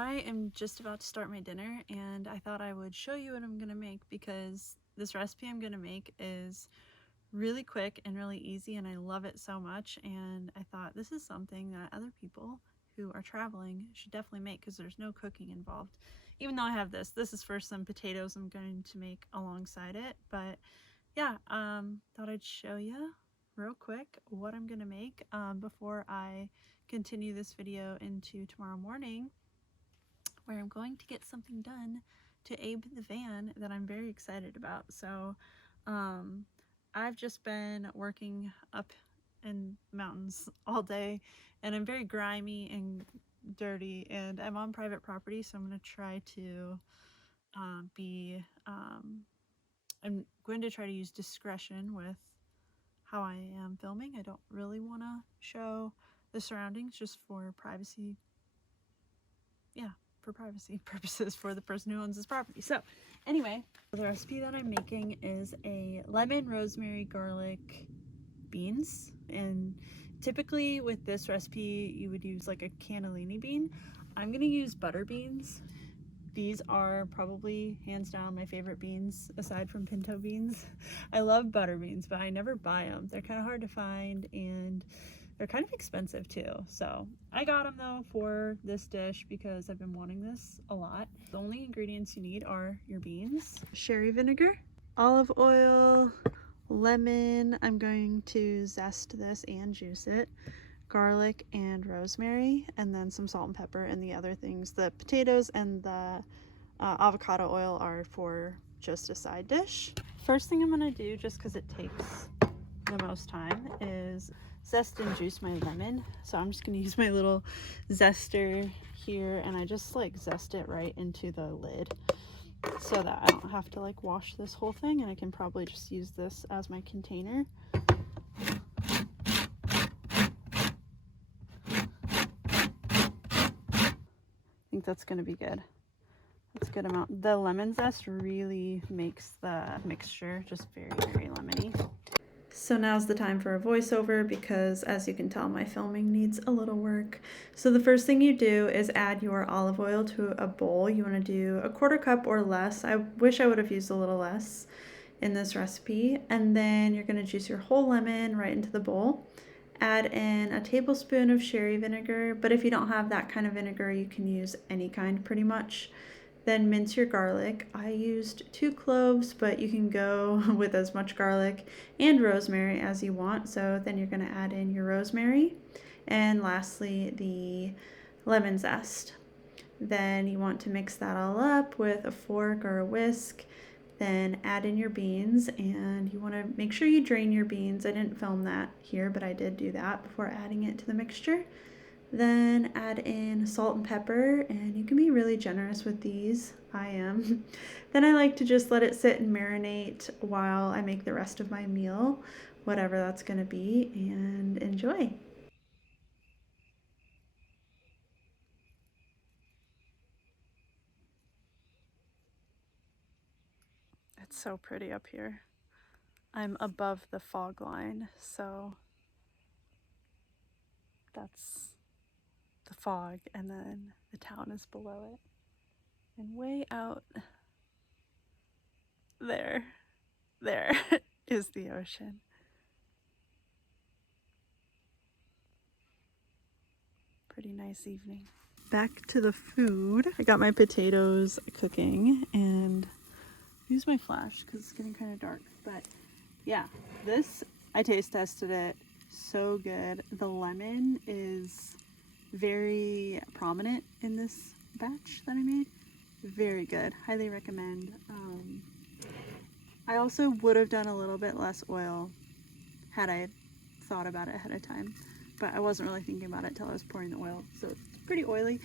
I am just about to start my dinner and I thought I would show you what I'm gonna make because this recipe I'm gonna make is really quick and really easy and I love it so much, and I thought this is something that other people who are traveling should definitely make because there's no cooking involved. Even though I have this is for some potatoes I'm going to make alongside it, but yeah, thought I'd show you real quick what I'm gonna make before I continue this video into tomorrow morning, where I'm going to get something done to aid the van that I'm very excited about. So I've just been working up in mountains all day and I'm very grimy and dirty and I'm on private property, so I'm going to try to I'm going to try to use discretion with how I am filming. I don't really want to show the surroundings just for privacy. Yeah, for privacy purposes for the person who owns this property. So anyway, the recipe that I'm making is a lemon, rosemary, garlic, beans. And typically with this recipe, you would use like a cannellini bean. I'm gonna use butter beans. These are probably hands down my favorite beans aside from pinto beans. I love butter beans, but I never buy them. They're kind of hard to find and they're kind of expensive too. So I got them though for this dish because I've been wanting this a lot. The only ingredients you need are your beans, sherry vinegar, olive oil, lemon. I'm going to zest this and juice it, garlic and rosemary, and then some salt and pepper. And the other things, the potatoes and the avocado oil, are for just a side dish. First thing I'm gonna do, just because it takes the most time, is zest and juice my lemon. So I'm just gonna use my little zester here and I just like zest it right into the lid so that I don't have to like wash this whole thing, and I can probably just use this as my container. I think that's gonna be good. That's a good amount. The lemon zest really makes the mixture just very, very lemony. So now's the time for a voiceover because, as you can tell, my filming needs a little work. So the first thing you do is add your olive oil to a bowl. You want to do 1/4 cup or less. I wish I would have used a little less in this recipe. And then you're going to juice your whole lemon right into the bowl. Add in a tablespoon of sherry vinegar, but if you don't have that kind of vinegar, you can use any kind pretty much. Then mince your garlic. I used 2 cloves, but you can go with as much garlic and rosemary as you want. So then you're going to add in your rosemary. And lastly, the lemon zest. Then you want to mix that all up with a fork or a whisk. Then add in your beans, and you want to make sure you drain your beans. I didn't film that here, but I did do that before adding it to the mixture. Then add in salt and pepper, and you can be really generous with these. I am. Then I like to just let it sit and marinate while I make the rest of my meal, whatever that's going to be, and enjoy. It's so pretty up here. I'm above the fog line, so that's the fog, and then the town is below it. And way out there is the ocean. Pretty nice evening. Back to the food. I got my potatoes cooking and use my flash because it's getting kind of dark. But yeah, this, I taste tested it. So good. The lemon is very prominent in this batch that I made. Very good. Highly recommend. I also would have done a little bit less oil had I thought about it ahead of time, but I wasn't really thinking about it till I was pouring the oil. So it's pretty oily.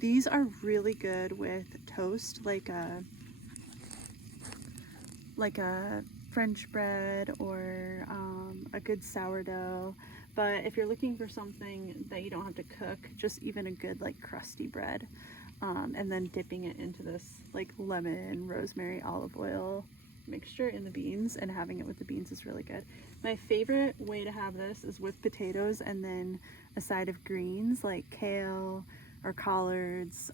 These are really good with toast, like a French bread or a good sourdough. But if you're looking for something that you don't have to cook, just even a good like crusty bread, and then dipping it into this like lemon, rosemary, olive oil mixture in the beans and having it with the beans is really good. My favorite way to have this is with potatoes and then a side of greens like kale, or collards,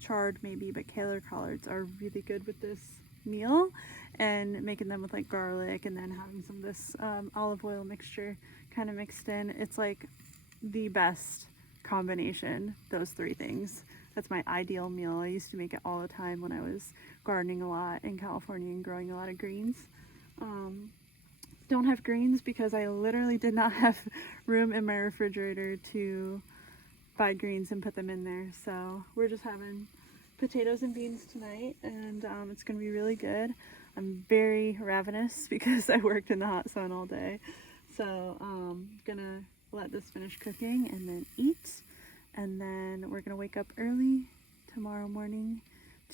chard maybe, but Kaler collards are really good with this meal, and making them with like garlic and then having some of this olive oil mixture kind of mixed in. It's like the best combination, those three things. That's my ideal meal. I used to make it all the time when I was gardening a lot in California and growing a lot of greens. Don't have greens because I literally did not have room in my refrigerator to buy greens and put them in there. So we're just having potatoes and beans tonight, and it's gonna be really good. I'm very ravenous because I worked in the hot sun all day. So gonna let this finish cooking and then eat. And then we're gonna wake up early tomorrow morning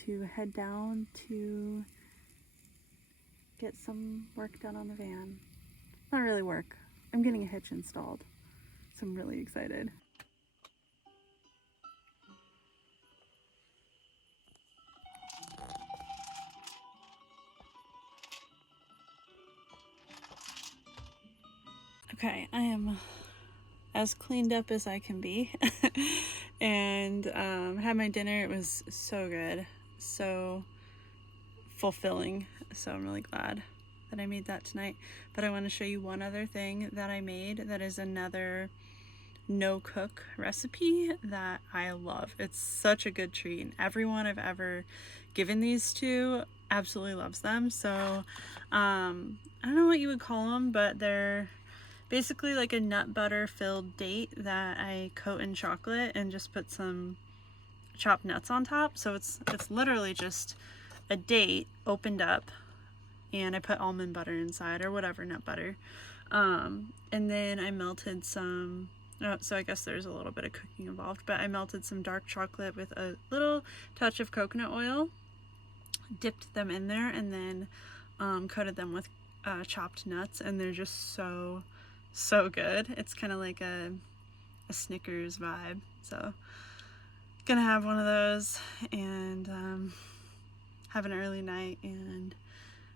to head down to get some work done on the van. Not really work. I'm getting a hitch installed, so I'm really excited. Okay, I am as cleaned up as I can be and had my dinner. It was so good, so fulfilling, so I'm really glad that I made that tonight. But I want to show you one other thing that I made that is another no cook recipe that I love. It's such a good treat, and everyone I've ever given these to absolutely loves them. So I don't know what you would call them, but they're basically like a nut butter filled date that I coat in chocolate and just put some chopped nuts on top. So it's literally just a date opened up, and I put almond butter inside or whatever nut butter. And then I melted some, so I guess there's a little bit of cooking involved, but I melted some dark chocolate with a little touch of coconut oil, dipped them in there, and then coated them with chopped nuts, and they're just so good. It's kind of like a Snickers vibe. So gonna have one of those and have an early night and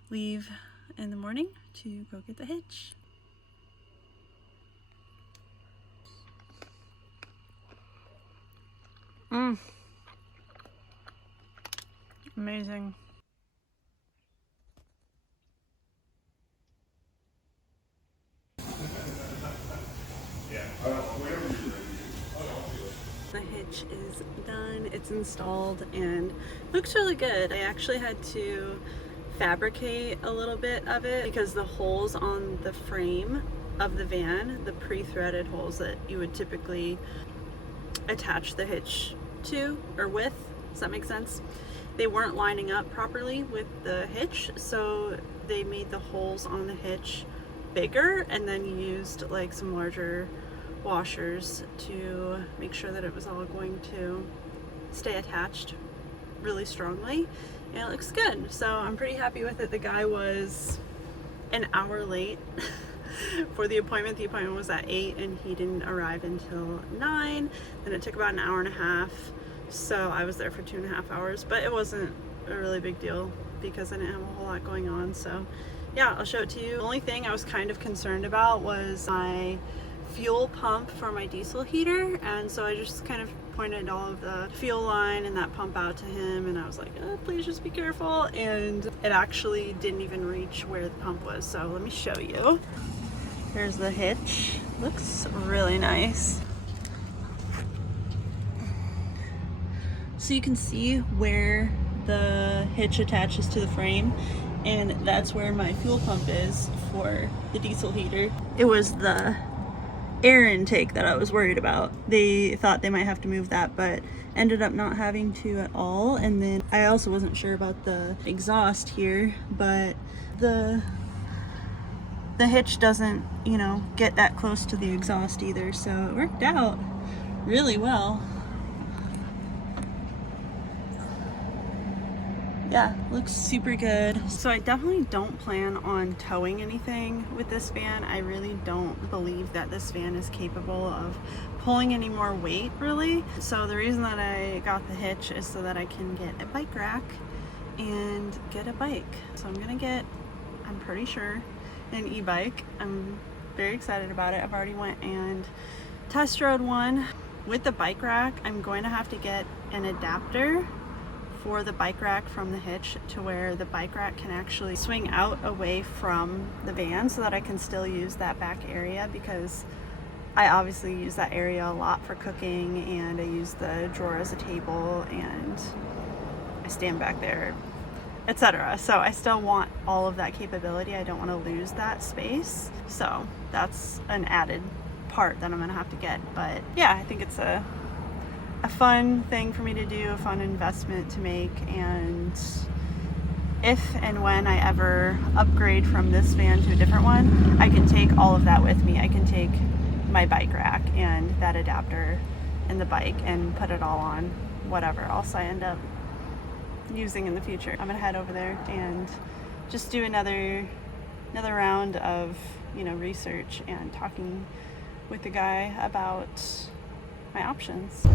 leave in the morning to go get the hitch. Amazing. The hitch is done, it's installed, and looks really good. I actually had to fabricate a little bit of it because the holes on the frame of the van, the pre-threaded holes that you would typically attach the hitch to or with, does that make sense? They weren't lining up properly with the hitch, so they made the holes on the hitch bigger and then used like some larger washers to make sure that it was all going to stay attached really strongly, and it looks good. So I'm pretty happy with it. The guy was an hour late for the appointment. The appointment was at 8 and he didn't arrive until 9. Then it took about an hour and a half, so I was there for 2.5 hours, but it wasn't a really big deal because I didn't have a whole lot going on. So yeah, I'll show it to you. The only thing I was kind of concerned about was my fuel pump for my diesel heater, and so I just kind of pointed all of the fuel line and that pump out to him, and I was like, oh, please just be careful, and it actually didn't even reach where the pump was. So let me show you. Here's the hitch. Looks really nice. So you can see where the hitch attaches to the frame, and that's where my fuel pump is for the diesel heater. It was the air intake that I was worried about. They thought they might have to move that, but ended up not having to at all. And then I also wasn't sure about the exhaust here, but the hitch doesn't, you know, get that close to the exhaust either, so it worked out really well. Yeah, looks super good. So I definitely don't plan on towing anything with this van. I really don't believe that this van is capable of pulling any more weight, really. So the reason that I got the hitch is so that I can get a bike rack and get a bike. So I'm gonna get, I'm pretty sure, an e-bike. I'm very excited about it. I've already went and test rode one with the bike rack, I'm going to have to get an adapter for the bike rack from the hitch to where the bike rack can actually swing out away from the van so that I can still use that back area, because I obviously use that area a lot for cooking, and I use the drawer as a table, and I stand back there, etc. So I still want all of that capability. I don't want to lose that space. So that's an added part that I'm gonna have to get. But yeah, I think it's a fun thing for me to do, a fun investment to make, and if and when I ever upgrade from this van to a different one, I can take all of that with me. I can take my bike rack and that adapter and the bike and put it all on whatever else I end up using in the future. I'm gonna head over there and just do another round of, you know, research and talking with the guy about my options.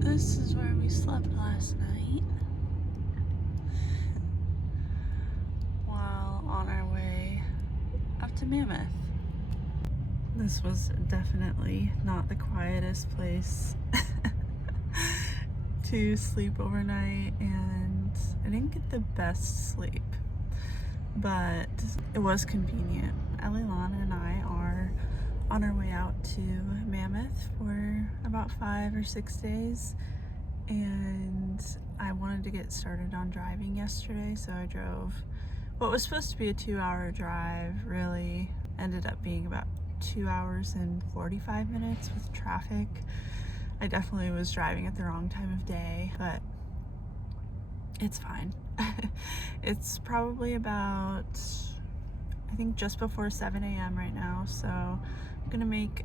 This is where we slept last night while on our way up to Mammoth. This was definitely not the quietest place to sleep overnight, and I didn't get the best sleep, but it was convenient. Ellylon and I are on our way out to Mammoth for about 5 or 6 days, and I wanted to get started on driving yesterday, so I drove what was supposed to be a 2-hour drive. Really ended up being about 2 hours and 45 minutes with traffic. I definitely was driving at the wrong time of day, but it's fine. It's probably about, I think, just before 7 a.m. right now, so I'm gonna make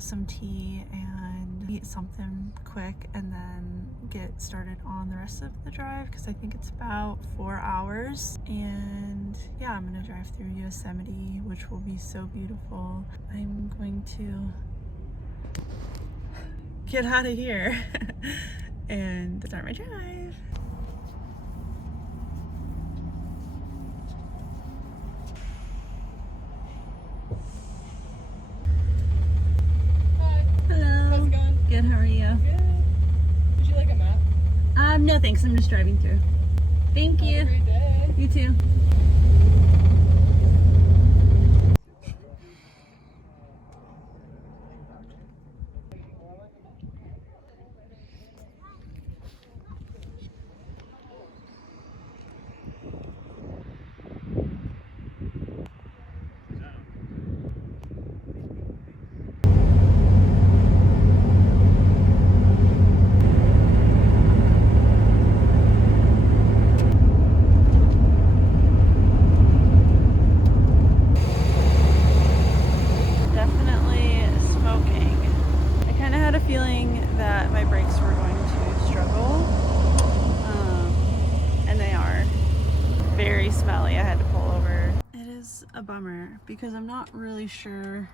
some tea and eat something quick and then get started on the rest of the drive, because I think it's about 4 hours. And yeah, I'm gonna drive through Yosemite, which will be so beautiful. I'm going to get out of here and start my drive. Good, how are you? Good. Would you like a map? No thanks, I'm just driving through. Thank you. Have a great day. You too. Feeling that my brakes were going to struggle, and they are very smelly. I had to pull over. It is a bummer because I'm not really sure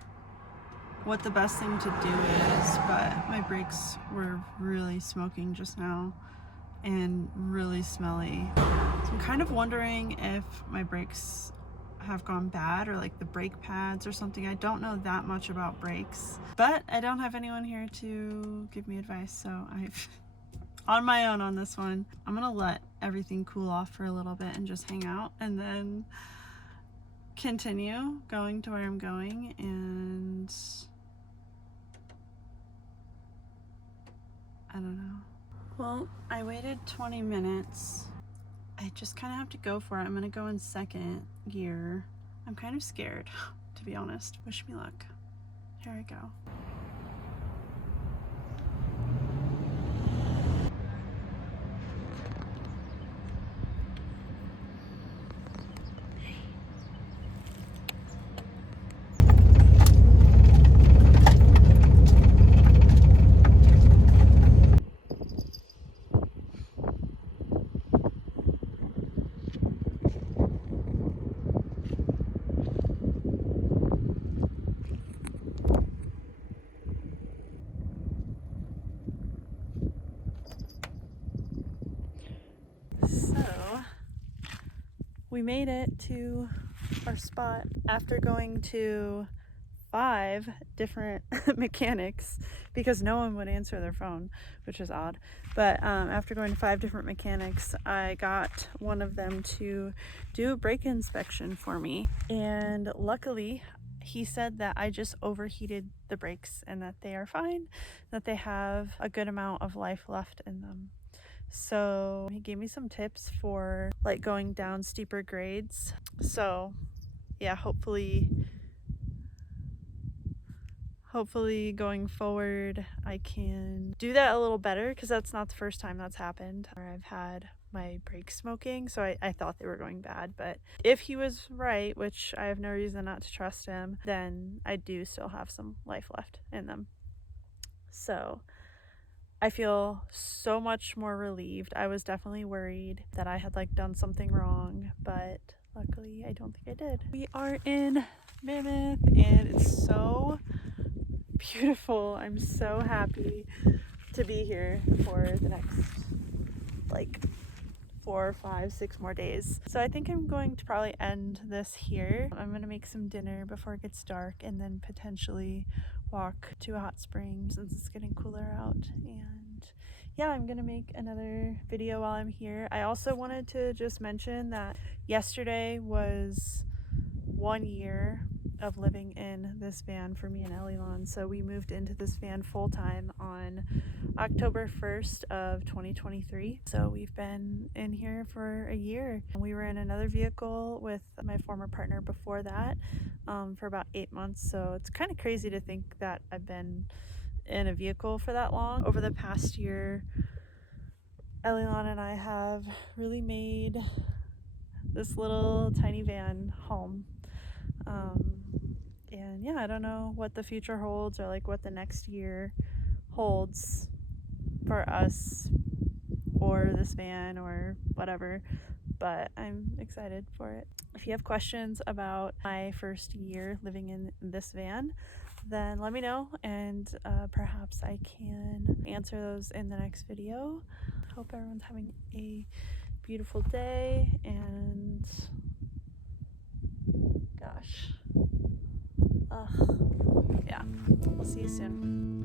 what the best thing to do is, but my brakes were really smoking just now and really smelly. So I'm kind of wondering if my brakes have gone bad, or like the brake pads or something. I don't know that much about brakes, but I don't have anyone here to give me advice, so I've on my own on this one. I'm gonna let everything cool off for a little bit and just hang out, and then continue going to where I'm going. And I don't know. Well, I waited 20 minutes. I just kind of have to go for it. I'm gonna go in second gear. I'm kind of scared, to be honest. Wish me luck. Here I go. we made it to our spot after going to 5 different mechanics because no one would answer their phone, which is odd. But after going to 5 different mechanics, I got one of them to do a brake inspection for me, and luckily he said that I just overheated the brakes and that they are fine, that they have a good amount of life left in them. So he gave me some tips for like going down steeper grades. So yeah, hopefully going forward I can do that a little better, because that's not the first time that's happened where I've had my brakes smoking. So I thought they were going bad, but if he was right, which I have no reason not to trust him, then I do still have some life left in them. So I feel so much more relieved. I was definitely worried that I had like done something wrong, but luckily I don't think I did. We are in Mammoth and it's so beautiful. I'm so happy to be here for the next like 4, 5, 6 more days. So I think I'm going to probably end this here. I'm gonna make some dinner before it gets dark and then potentially walk to a hot spring since it's getting cooler out. And yeah, I'm gonna make another video while I'm here. I also wanted to just mention that yesterday was 1 year of living in this van for me and Ellylon. So we moved into this van full time on October 1st of 2023. So we've been in here for a year. We were in another vehicle with my former partner before that for about 8 months. So it's kind of crazy to think that I've been in a vehicle for that long. Over the past year, Ellylon and I have really made this little tiny van home. And yeah, I don't know what the future holds or like what the next year holds for us or this van or whatever, but I'm excited for it. If you have questions about my first year living in this van, then let me know, and perhaps I can answer those in the next video. Hope everyone's having a beautiful day, and gosh, yeah, we'll see you soon.